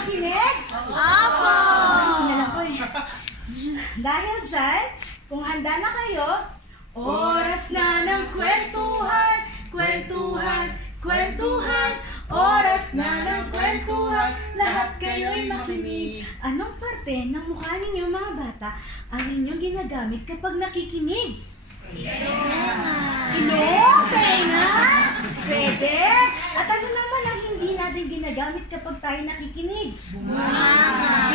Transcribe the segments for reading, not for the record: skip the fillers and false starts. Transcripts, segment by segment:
makinig? Opo! Dahil dyan, kung handa na kayo, oras na ng kwentuhan, kwentuhan, kwentuhan, oras na ng kwentuhan, lahat kayo'y makinig. Anong parte ng mukha ninyo mga bata ang inyong ginagamit kapag nakikinig? Ilong, tenga, pwede. At ano naman ang hindi natin ginagamit kapag tayo nakikinig?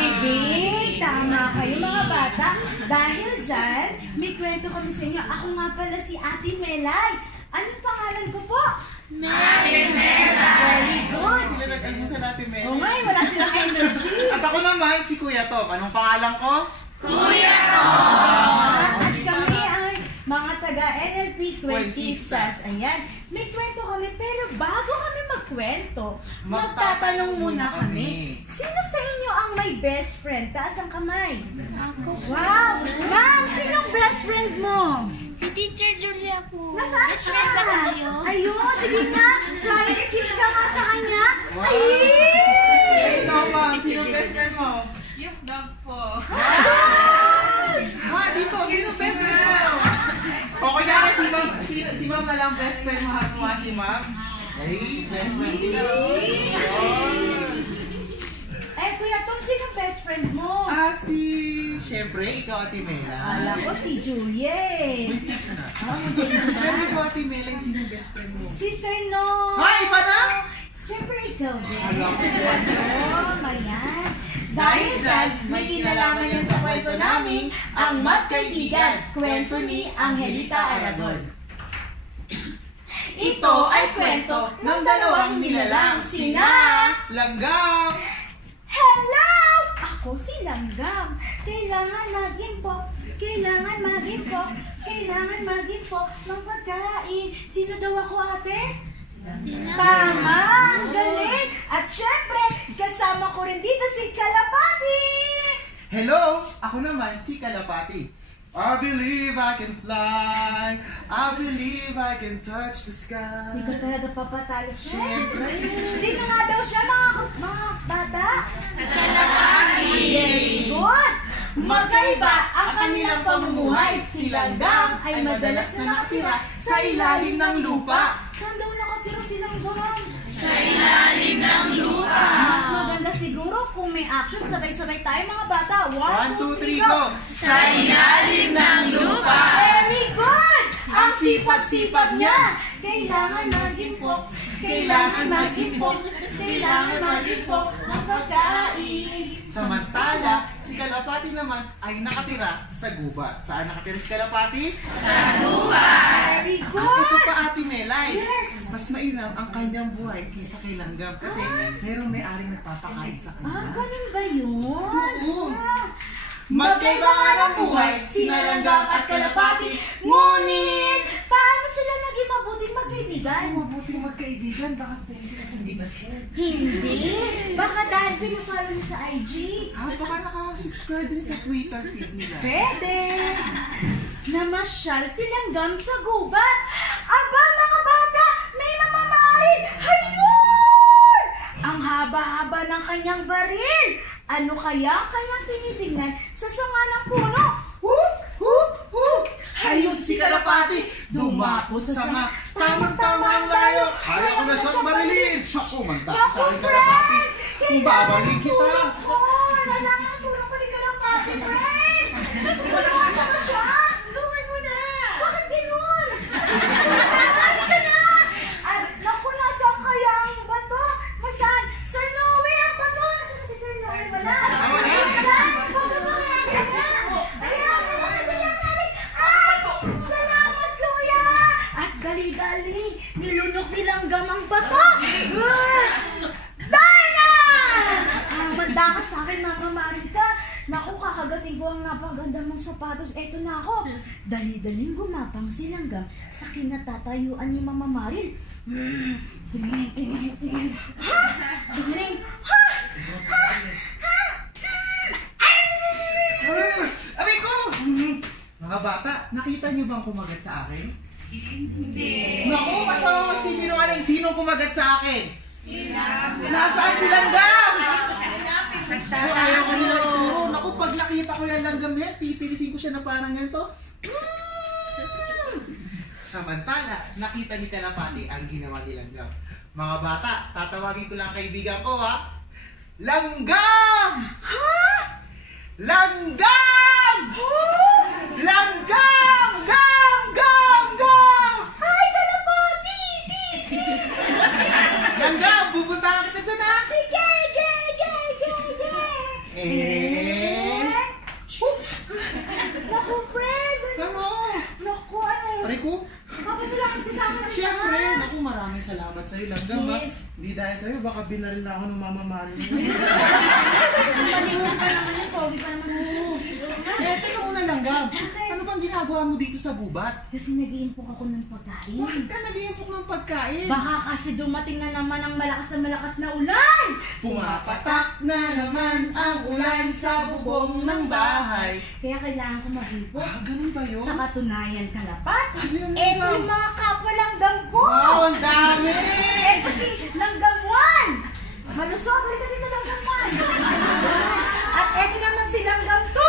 Bibig, tama kayo mga bata. Dahil dyan, may kwento kami sa inyo. Ako nga pala si Ate Melay. Anong pangalan ko po? Ate Melay! Very good. Sila nag-ano sa natin, Mel? O ngayon, wala silang energy. At ako naman, si Kuya Top. Anong pangalan ko? Kuya Tom! At kami ay mga taga-NLP Kwentistas. Ayan, may kwento kami, pero bago kami magkwento, magtatanong muna kami. Sino sa inyo ang may best friend? Taas ang kamay. Wow! Ma'am, sino ang best friend mo? Si Teacher Julia po. Nasaan Best siya? friend ba tayo? Ayun, sige nga. Flying kiss ka nga sa kanya. Wow. Ay! Ikaw ba? Sino best friend mo? Yung dog po. Ha, dito. Sino best friend mo? O kaya si Ma'am na lang best friend mo. Hat mo si Ma'am. Ay, best friend sila. Eh, Kuya Tom, sino best friend mo? Siyempre, ikaw Ate Mela. Alam ko si Julie. Pero ikaw Ate Mela, sino best friend mo? Si Sir No. Ay, iba na? Siyempre ikaw din. Alam ko. Ayan. Dahil dyan, may kinalaman yan sa kwento namin, ang magkaibigan, kwento ni Angelita Aragon. Ito ay kwento ng dalawang nilalang, sina... Langgam! Hello! Ako si Langgam. Kailangan mag-impok, kailangan mag-impok, kailangan mag-impok ng pagkain. Sino daw ako, ate? Tama! Ang galing! At syempre, kasama ko rin dito si Kalapati! Hello! Ako naman si Kalapati. I believe I can fly. I believe I can touch the sky. Hindi ko talaga papatalo siya. Siyempre. Sino nga daw siya, mga bata? Kalapati! Very good! Magkaiba ang kanilang pamumuhay. Si Langgam ay madalas na nakatira sa ilalim ng lupa. Saan daw nakatira si Langgam? Sa ilalim ng lupa! Mas maganda siguro kung may action, sabay-sabay tayo mga bata. 1, 2, 3, go! Sa ilalim ng lupa! Very good! Ang sipag-sipag niya! Kailangan mag-impok, kailangan mag-impok, kailangan mag-impok ng pagkain. Samantala, si Kalapati naman ay nakatira sa gubat. Saan nakatira si Kalapati? Sa lupa! Very Ito good! pa Ate Melay. Yes. Mas mainam ang kanyang buhay kaysa kay Langgam kasi mayroong may-aring nagpapakain sa kanya. Ganun ba yun? Oo. Ah. Magkaiba nga ng buhay, sina Langgam at Kalapati. Ngunit, paano sila naging mabuting magkaibigan? Mabuting magkaibigan, bakit pwede sila sa best friend? Hindi. Baka dahil pinafollow niyo sa IG. Baka naka-subscribe din sa Twitter feed nila. Pwede. Namasyal si Langgam sa gubat. Aba, mga bata, may mamamarin. Hayun! Ang haba-haba ng kanyang baril. Ano kaya ang kanyang tinitingnan sa sanga ng puno? Hup! Hup! Hup! Hayun si Kalapati, dumapo sa sanga, tamang-tama ang layo. Kaya ko na siyang marilin. Siya kumanta sa akin Kalapati. Kung babalik kita. Kailangan ang tulong ko ni Kalapati, friend! Tulungan mo na siya! Tulungan mo na! Bakit ganun? Halika na! At naku, nasaan kaya ang bato? Nasaan? Sir Noe, ang bato! Nasaan na si Sir Noe? Wala! Nasaan? Bato ba kaya niya? Ayan, nakakadala natin! At salamat, Kuya! At dali-dali, nilunok nilang gamang bato! Darna! Manda ka sa akin, Mama Marita. Naku, kakagating ko ang napaganda mong sapatos. Eto na ako. Dali-daling gumapang si Langgam sa kinatatayuan ni Mama Maril. Tingin, tingin, tingin. Ha! Tingin. Ha! Ha! Ha! Aray ko! Mga bata, nakita niyo bang kumagat sa akin? Hindi. Naku, basta magsisinungaling. Sinong kumagat sa akin? Nasaan si Langgam? Kung ayaw ko nila ituro. Naku, pag nakita ko yan langgam yan, titilisin ko siya na parang ganito. Samantala, nakita ni Kalapati ang ginawa ni Langgam. Mga bata, tatawagin ko lang ang kaibigan ko, ha? Langgam! Ha? Langgam! Langgam! Gam! Gam! Gam! Hi, Kalapati! Langgam, pupuntahan kita dyan, ha? Sige! Naku, friend! Ano? Naku, ano? Aray ko? Kapasalamat ka sa akin. Siyempre, naku, maraming salamat sa'yo, Langgam, ha? Yes. Hindi dahil sa'yo, baka binaril na ako ng mama Mari. Malingon pa naman yung pogi pa naman. Teka muna, Langgam. Ano bang ginagawa mo dito sa gubat? Kasi nag-iimpok ako ng pagkain. Bakit ka nag-iimpok ng pagkain? Baka kasi dumating na naman ang malakas na ulan! Pumapatak na naman ang ulan sa bubong ng bahay. Kaya kailangan ko mag-impok. Ganun ba yun? Sa katunayan, Kalapati, Ayun, eto Langgam. yung mga kapwa langgam ko! Wow, ang dami! Eto si Langgam 1! Malusog, halika dito Langgam 1! At eto naman si Langgam 2!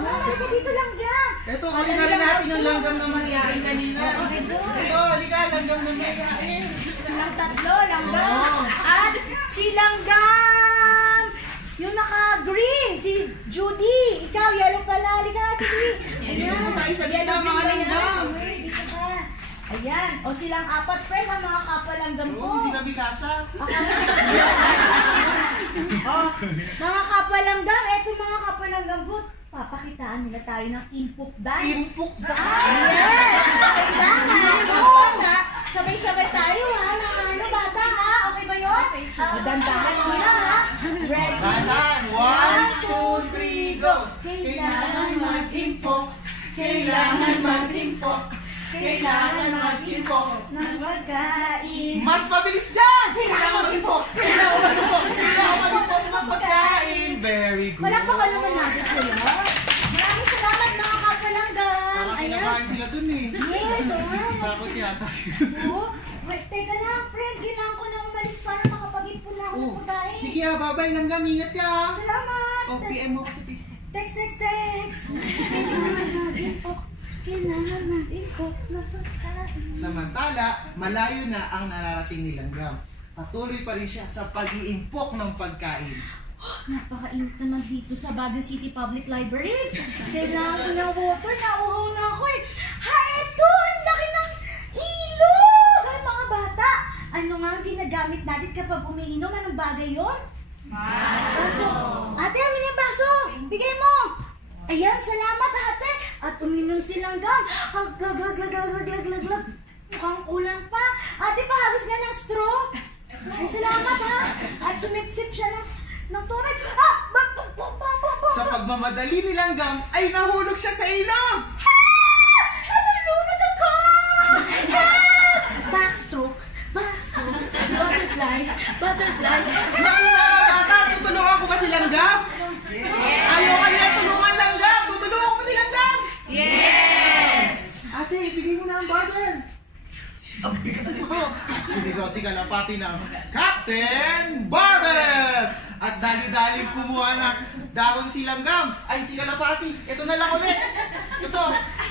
Halika dito Langgam! Eto, halika rin natin yung langgam na mahihain kanina. Okay, good. Ito, halika, langgam na mahihain. Silang tatlo, Langgam. Oo. At si Langgam! Yung naka-green, si Judy. Ikaw, yellow pala. Halika natin, Judy. Dito tayo sa gitna, Yellow, mga green, langgam. ayan. Dito ka. Ayan. O silang apat, friend, ang mga kapwa langgam ko. Oo, hindi kami kasha. Oh, mga kapwa langgam, eto mga kapwa langgam ko. Papakitaan nila tayo ng impok dance. Impok dance? Yes! Kailangan, mga bata, sabay-sabay tayo ha, mga ano bata ha, okay ba yun? O, dandahan muna ha. Ready? Dahan, 1, 2, 3, go! Kailangan mag-impok, kailangan mag-impok, kailangan mag-impok. Ng pagkain. Mas mabilis dyan! Kailangan mag-impok, kailangan mag-impok, kailangan mag-impok ng pagkain. Very good. Wala pa ka naman natin sila. Maraming salamat mga kapwa langgam. Parang Ayan. kinakain sila dun eh. Yes, oo nga. Takot yata sila. Oh, wait, teka lang, friend. Kailangan ko na umalis para makapag-ipon na ako ng Oh, pagkain. sige ha, bye-bye langgam. Ingat ka ha. Salamat. Oh, PM mo ka sa Facebook. Text. Kailangan natin po. Kailangan natin po. Samantala, malayo na ang nararating ni Langgam. Patuloy pa rin siya sa pag-iimpok ng pagkain. Napakainit naman dito sa Baguio City Public Library. Kailangan ko ng water. Nauhaw na ako eh. Ha, eto! Ang laki ng ilog! Ay, mga bata! Ano nga ang ginagamit natin kapag umiinom? Anong bagay yun? Baso. Ate, amin yung baso. Bigay mo. Ayan, salamat ate. At uminom silang gam. Glag. Mukhang ulang pa. Ate, pahagos nga ng straw. Ay, salamat ha. At sumipsip siya ng tunay. Sa pagmamadali ni Langgam, ay nahulog siya sa ilog! Nalulunod ako! Backstroke. Butterfly. Naku mga bata, tutulungan ko ba si Langgam? Ayaw ka nila tulungan Langgam! Tutulungan ko ba si Langgam? Yes! Ate, ibigay mo na ang bottle. Ang bigat nito. Sinigaw si Kalapati ng Captain Barbell! At dali-dali kumuha ng dahon si Langgam. Ay, si Kalapati. Ito na lang ulit. Ito.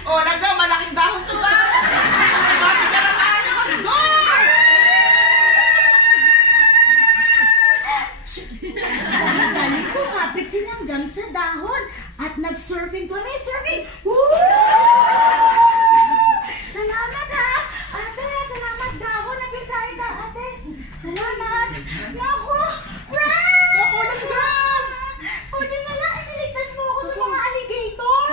Oh, Langgam, malaking dahon to ba? Kalapati ka na maayos. Go! Dali kumapit si Langgam sa dahon at nag-surfing kami. Surfing! Woo! Salamat ha! Ate, salamat dahon. Nagkitahin ka, ate. Salamat! Naku! Friend! Naku, Langgam! Pwede na lang, iniligtas mo ako sa mga alligator!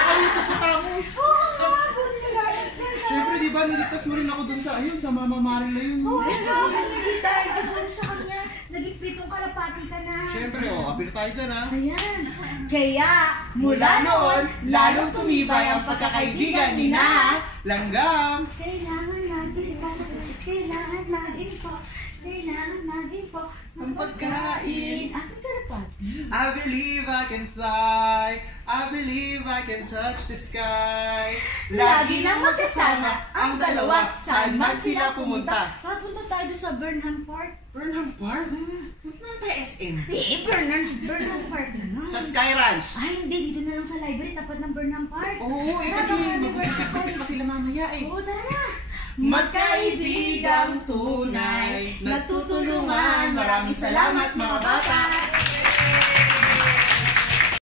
Ay, puputamos. Oo nga, buti sa lahat. Siyempre, di ba, niligtas mo rin ako dun sa, ayun, sa Mama Maril na yun. Oo nga, kung nagkitahin siguro sa kanya. Nagipritong Kalapati ka na. Siyempre, oh, apir tayo dyan, ha? Ayan. Kaya, Mula noon, lalong tumibay ang pagkakaibigan ni na Langgam. Kailangan natin po. Kailangan natin po. Ng pagkain. At Papi? I believe I can fly. I believe I can touch the sky. Lagi nang magkasama ang dalawa, saan man sila pumunta. Tara, punta tayo doon sa Burnham Park. Burnham Park? Punta na tayo SM. Burnham Park na no? Sa Sky Ranch. Ay, hindi. Dito na lang sa library, tapat ng Burnham Park. Oo, eh Tara, kasi tara, magpupusip-kupit pa sila mamaya eh. Oo, tara na. Magkaibigang tunay, nagtutulungan. Maraming salamat mga bata.